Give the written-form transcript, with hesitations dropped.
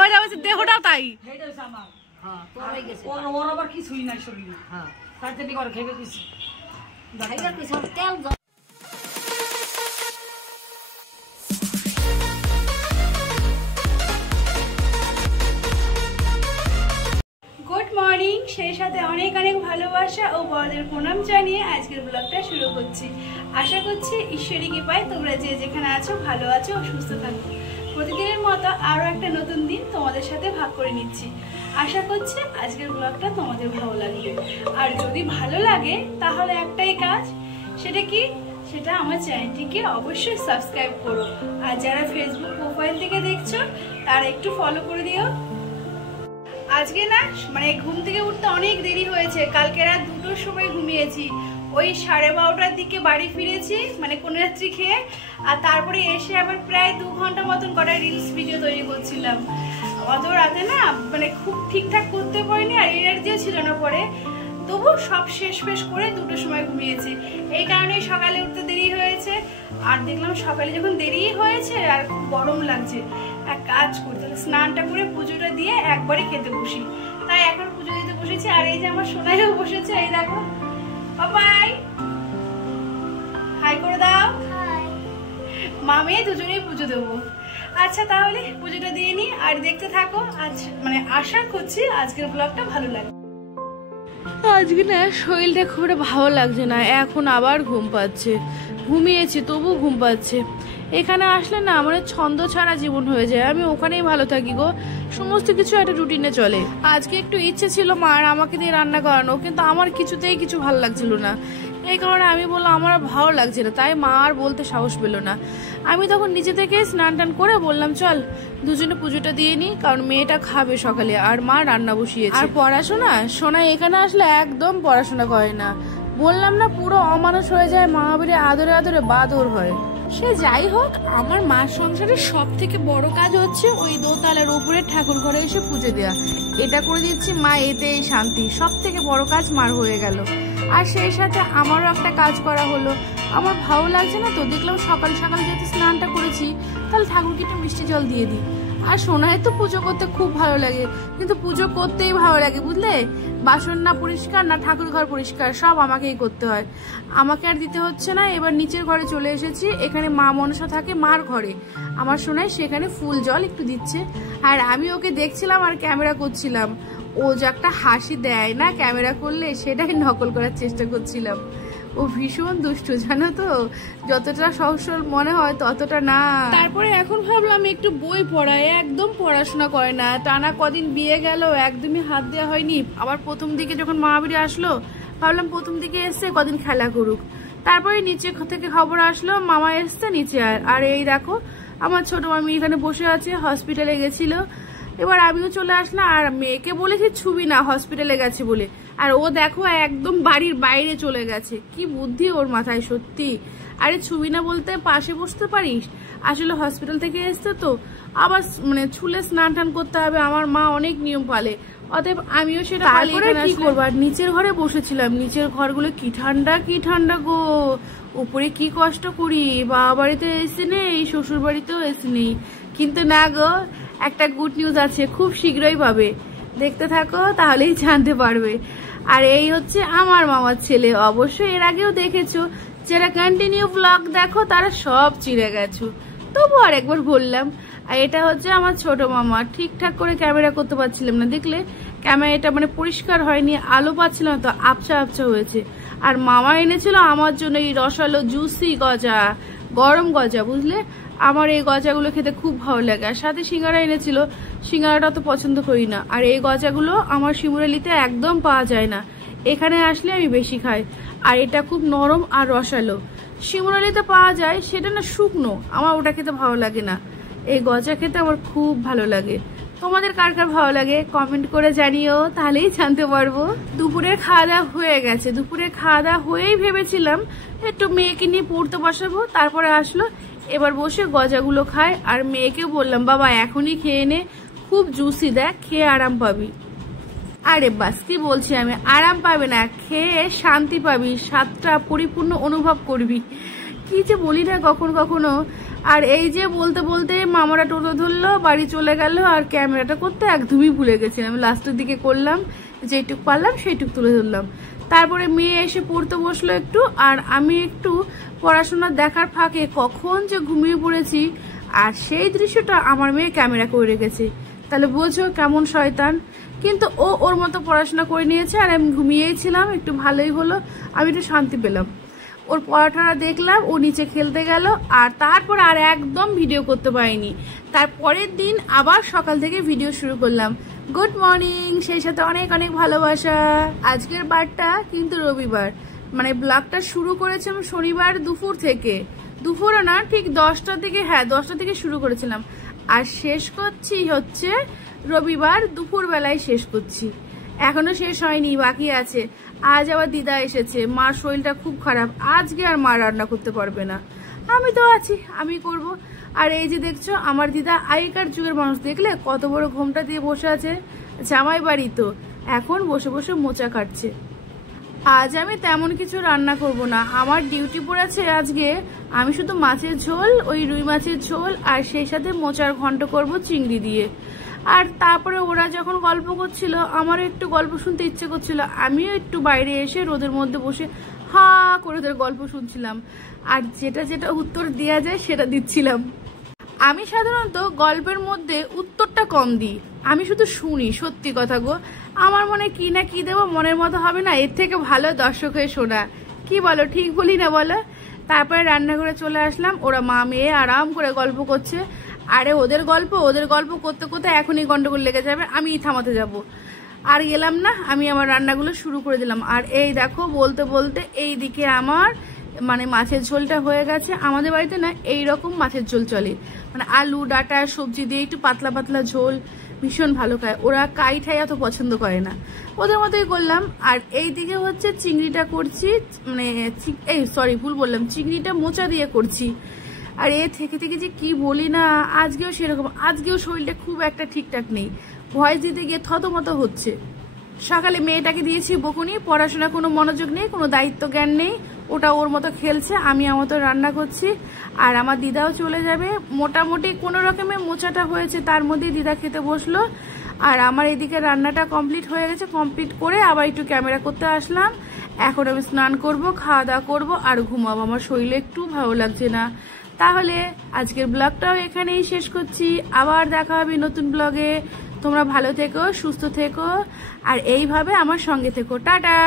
ওইটা হচ্ছে দেহটাও তাই। ওর আবার কিছুই নাই শরীরে, তার জন্য করে খেয়ে কিছু তেল। গুড মর্নিং, সেই সাথে অনেক অনেক ভালোবাসা ও বড়দের প্রণাম জানিয়ে আজকের ব্লগটা শুরু করছি। আশা করছি ঈশ্বরী কৃপায় তোমরা যে যেখানে আছো ভালো আছো ও সুস্থ থাকো। প্রতিদিনের মতো আরও একটা নতুন দিন তোমাদের সাথে ভাগ করে নিচ্ছি। আশা করছি আজকের ব্লগটা তোমাদের ভালো লাগবে, আর যদি ভালো লাগে তাহলে একটাই কাজ, সেটা কি, সেটা আমার চ্যানেলটিকে অবশ্যই সাবস্ক্রাইব করো, আর যারা ফেসবুক প্রোফাইল থেকে দেখছো তারা একটু ফলো করে দিও। আজকে না মানে ঘুম থেকে উঠতে অনেক দেরি হয়েছে, কালকে রাত 2টোর সময় ঘুমিয়েছি, ওই 12:30টার দিকে বাড়ি ফিরেছি, মানে কোন রাত্রি খেয়ে, আর তারপরে এসে আবার প্রায় 2 ঘন্টা মতন কটা রিলস ভিডিও তৈরি করছিলাম। অত রাতে না মানে খুব ঠিকঠাক করতে পারিনি, আর এনার্জিও ছিল না পরে, তবু সব শেষ করে 2টোর সময় ঘুমিয়েছি। এই কারণেই সকালে উঠতে দেরি হয়েছে। আর দেখলাম সকালে যখন দেরি হয়েছে আর খুব গরম লাগছে, এক কাজ করতে স্নানটা করে পুজোটা দিয়ে একবারে খেতে বসি, তাই এখন পুজো দিতে বসেছি। আর এই যে আমার সোনাইও বসেছে, এই দেখো বাবাই, হাই করে দাও। মামে দুজনেই পুজো দেবো। আচ্ছা তাহলে পুজোটা দিয়ে নি আর দেখতে থাকো। আজ মানে আশা করছি আজকের ব্লগটা ভালো লাগবে। আজকে না শরীরটা খুব একটা ভালো লাগছে না, এখন আবার ঘুম পাচ্ছে, ঘুমিয়েছি তবু ঘুম পাচ্ছে। এখানে আসলে না আমার ছন্দ ছাড়া জীবন হয়ে যায়, আমি ওখানেই ভালো থাকি গো, সমস্ত কিছু একটা রুটিনে চলে। আজকে একটু ইচ্ছে ছিল মার আমাকে দিয়ে রান্না করানো, কিন্তু আমার কিছুতেই কিছু ভালো লাগছিল না, এই কারণে আমি বললাম আমার ভালো লাগছে না, তাই মা আর বলতে সাহস পেল না। আমি তখন নিজে থেকে স্নান টান করে বললাম চল দুজনে পুজোটা দিয়ে নি, কারণ মেয়েটা খাবে সকালে, আর মা রান্না বসিয়েছে। আর পড়াশোনা, সোনা এখানে আসলে একদম পড়াশোনা করে না, বললাম না পুরো অমানুষ হয়ে যায়, মা বাড়ি আদরে আদরে বাদর হয়। সে যাই হোক, আমার মার সংসারের সব থেকে বড় কাজ হচ্ছে ওই দোতলার উপরে ঠাকুর ঘরে এসে পুজো দেওয়া, এটা করে দিচ্ছি মা, এতেই শান্তি, সব থেকে বড় কাজ মার হয়ে গেল। আর সেই সাথে আমারও একটা কাজ করা হলো, আমার ভালো লাগছে না তো, দেখলাম সকাল সকাল যেহেতু স্নানটা করেছি তাহলে ঠাকুরকে একটু মিষ্টি জল দিয়ে দিই। আর সোনায় তো পুজো করতে খুব ভালো লাগে, কিন্তু পুজো করতেই ভালো লাগে বুঝলে, বাসন না পরিষ্কার না ঠাকুর ঘর পরিষ্কার সব আমাকেই করতে হয়, আমাকে আর দিতে হচ্ছে না। এবার নিচের ঘরে চলে এসেছি, এখানে মা মনসা থাকে মার ঘরে, আমার সোনায় সেখানে ফুল জল একটু দিচ্ছে, আর আমি ওকে দেখছিলাম আর ক্যামেরা করছিলাম। ও যে একটা হাসি দেয় না ক্যামেরা করলে, সেটাই নকল করার চেষ্টা করছিলাম। ও ভীষণ দুষ্টু জানো তো, যতটা সহজ মনে হয় ততটা না। তারপরে এখন ভাবলাম একটু বই পড়ায়, একদম পড়াশোনা করে না, টানা কদিন বিয়ে গেল একদমই হাত দেওয়া হয়নি। আবার প্রথম দিকে যখন মা বাড়ি আসলো ভাবলাম প্রথম দিকে এসছে কদিন খেলা করুক, তারপরে নিচে থেকে খবর আসলো মামা এসছে নিচে। আর এই দেখো আমার ছোট মামি এখানে বসে আছে, হসপিটালে গেছিল, এবার আমিও চলে আসলাম। আর মেয়েকে বলেছি ছবি না, হসপিটালে গেছে বলে, আর ও দেখো একদম বাড়ির বাইরে চলে গেছে, কি বুদ্ধি ওর মাথায় সত্যি। আরে ছবি না বলতে পাশে বসতে পারিস, আসলে হসপিটাল থেকে এসছে তো, আবার মানে ছুলে স্নান টান করতে হবে, আমার মা অনেক নিয়ম পালে, অতএব আমিও সেটা কি করবো। আর নিচের ঘরে বসেছিলাম, নিচের ঘরগুলো কি ঠান্ডা গো, উপরে কি কষ্ট করি, বাবা বাড়িতে এসে নেই, শ্বশুর বাড়িতেও এসে নেই, কিন্তু না গো একটা গুড নিউজ আছে, খুব শীঘ্রই পাবে, দেখতে থাকো তাহলেই জানতে পারবে। আর এই হচ্ছে আমার মামার ছেলে, অবশ্যই এর আগেও দেখেছো, যারা কন্টিনিউ ব্লগ দেখো তারা সব চিনে গেছো, তবু আর একবার বললাম। আর এটা হচ্ছে আমার ছোট মামা, ঠিকঠাক করে ক্যামেরা করতে পারছিলাম না, দেখলে ক্যামেরাটা মানে পরিষ্কার হয়নি, আলো পাচ্ছিলাম তো, আবছা হয়েছে। আর মামা এনেছিল আমার জন্য এই রসালো জুসি গজা, গরম গজা, বুঝলে আমার এই গজাগুলো খেতে খুব ভালো লাগে। আর সাথে সিঙ্গারা এনেছিল, সিঙ্গারাটা তো পছন্দ করি না, আর এই গজাগুলো আমার শিমুরালিতে একদম পাওয়া যায় না, এখানে আসলে আমি বেশি খাই। আর এটা খুব নরম আর রসালো, শিমুরালিতে পাওয়া যায় সেটা না শুকনো, আমার ওটা খেতে ভালো লাগে না, এই গজা খেতে আমার খুব ভালো লাগে। তোমাদের কার কার ভালো লাগে কমেন্ট করে জানিও, তাহলেই জানতে পারবো। দুপুরের খাওয়া দাওয়া হয়ে গেছে, দুপুরের খাওয়া দাওয়া হয়েই ভেবেছিলাম একটু মেয়েকে নিয়ে পড়তে বসাবো, তারপরে আসলো, এবার বসে গজাগুলো খায়। আর মেয়েকে বললাম বাবা এখনই খেয়ে নে, খুব জুসি, দেখ খেয়ে আরাম পাবি। আরে বাস কি বলছি আমি, আরাম পাবে না, খেয়ে শান্তি পাবি, স্বাদটা পরিপূর্ণ অনুভব করবি, কি যে বলি না কখনো। আর এই যে বলতে বলতে মামারা টোটো ধরলো, বাড়ি চলে গেল, আর ক্যামেরাটা করতে একদমই ভুলে গেছিলাম। আমি লাস্টের দিকে করলাম, যেটুক পারলাম সেইটুক তুলে ধরলাম। তারপরে মেয়ে এসে পড়তে বসলো একটু, আর আমি একটু পড়াশোনা দেখার ফাঁকে কখন যে ঘুমিয়ে পড়েছি, আর সেই দৃশ্যটা আমার মেয়ে ক্যামেরা করে রেখেছে। তাহলে বোঝো কেমন শয়তান। কিন্তু ও ওর মতো পড়াশোনা করে নিয়েছে, আর আমি ঘুমিয়েই ছিলাম। একটু ভালোই হলো, আমি একটু শান্তি পেলাম। ওর পড়াটা দেখলাম, ও নিচে খেলতে গেল, আর তারপর আর একদম ভিডিও করতে পারিনি। তারপরের দিন আবার সকাল থেকে ভিডিও শুরু করলাম। গুড মর্নিং, সেই সাথে অনেক অনেক ভালোবাসা। আজকের বারটা কিন্তু রবিবার, মানে ব্লগটা শুরু করেছিলাম শনিবার দুপুর থেকে। দুপুরও না, ঠিক 10টার দিকে, হ্যাঁ 10টা থেকে শুরু করেছিলাম, আর শেষ করছি হচ্ছে রবিবার দুপুর বেলায় শেষ করছি। এখনো শেষ হয়নি, বাকি আছে। আজ আবার দিদা এসেছে, মার শরীরটা খুব খারাপ, আজকে আর মা রান্না করতে পারবে না, আমি তো আছি, আমি করব। আর এই যে দেখছো আমার দিদা আগেকার যুগের মানুষ, দেখলে কত বড় ঘোমটা দিয়ে বসে আছে, জামাই বাড়ি তো, এখন বসে বসে মোচা কাটছে। আজ আমি তেমন কিছু রান্না করব না, আমার ডিউটি পড়েছে আজকে। আমি শুধু মাছের ঝোল, ওই রুই মাছের ঝোল, আর সেই সাথে মোচার ঘন্ট করব চিংড়ি দিয়ে। আর তারপরে ওরা যখন গল্প করছিল, আমারও একটু গল্প শুনতে ইচ্ছে করছিল, আমিও একটু বাইরে এসে রোদের মধ্যে বসে হা করে ওদের গল্প শুনছিলাম, আর যেটা যেটা উত্তর দেওয়া যায় সেটা দিচ্ছিলাম। আমি সাধারণত গল্পের মধ্যে উত্তরটা কম দিই, আমি শুধু শুনি। সত্যি কথা গো, আমার মনে কি না কি দেবো, মনের মতো হবে না, এর থেকে ভালো দর্শক হয়ে শোনা। কি বলো, ঠিক বলি না বলো? তারপরে রান্নাঘরে চলে আসলাম, ওরা মা মেয়ে আরাম করে গল্প করছে। আরে ওদের গল্প করতে করতে এখনই গন্ডগোল লেগে যাবে, আমি থামাতে যাব। আর গেলাম না, আমি আমার রান্নাগুলো শুরু করে দিলাম। আর এই দেখো বলতে বলতে এই দিকে আমার মানে মাছের ঝোলটা হয়ে গেছে। আমাদের বাড়িতে না এইরকম মাছের ঝোল চলে, মানে আলু ডাটা সবজি দিয়ে একটু পাতলা পাতলা ঝোল ভীষণ ভালো খায়। ওরা কাই ঠাই এত পছন্দ করে না, ওদের মতোই করলাম। আর এই দিকে হচ্ছে চিংড়িটা করছি, মানে এই সরি ভুল বললাম, চিংড়িটা মোচা দিয়ে করছি। আর এ থেকে থেকে যে কি বলি না, আজকেও সেরকম, আজকেও শরীরটা খুব একটা ঠিকঠাক নেই, ভয়েস দিতে গিয়ে থতমত হচ্ছে। সকালে মেয়েটাকে দিয়েছি বকুনি, পড়াশোনা কোনো মনোযোগ নেই, কোনো দায়িত্ব জ্ঞান নেই, ওটা ওর মতো খেলছে, আমি আমার মতো রান্না করছি। আর আমার দিদাও চলে যাবে, মোটামুটি কোনো রকমের মোচাটা হয়েছে, তার মধ্যেই দিদা খেতে বসলো। আর আমার এদিকে রান্নাটা কমপ্লিট হয়ে গেছে, কমপ্লিট করে আবার একটু ক্যামেরা করতে আসলাম। এখন আমি স্নান করব, খাওয়া দাওয়া করবো, আর ঘুমাবো, আমার শরীরে একটু ভালো লাগছে না। তাহলে আজকের ব্লগটাও এখানেই শেষ করছি, আবার দেখা হবে নতুন ব্লগে। তোমরা ভালো থেকো, সুস্থ থেকো, আর এইভাবে আমার সঙ্গে থেকো। টাটা।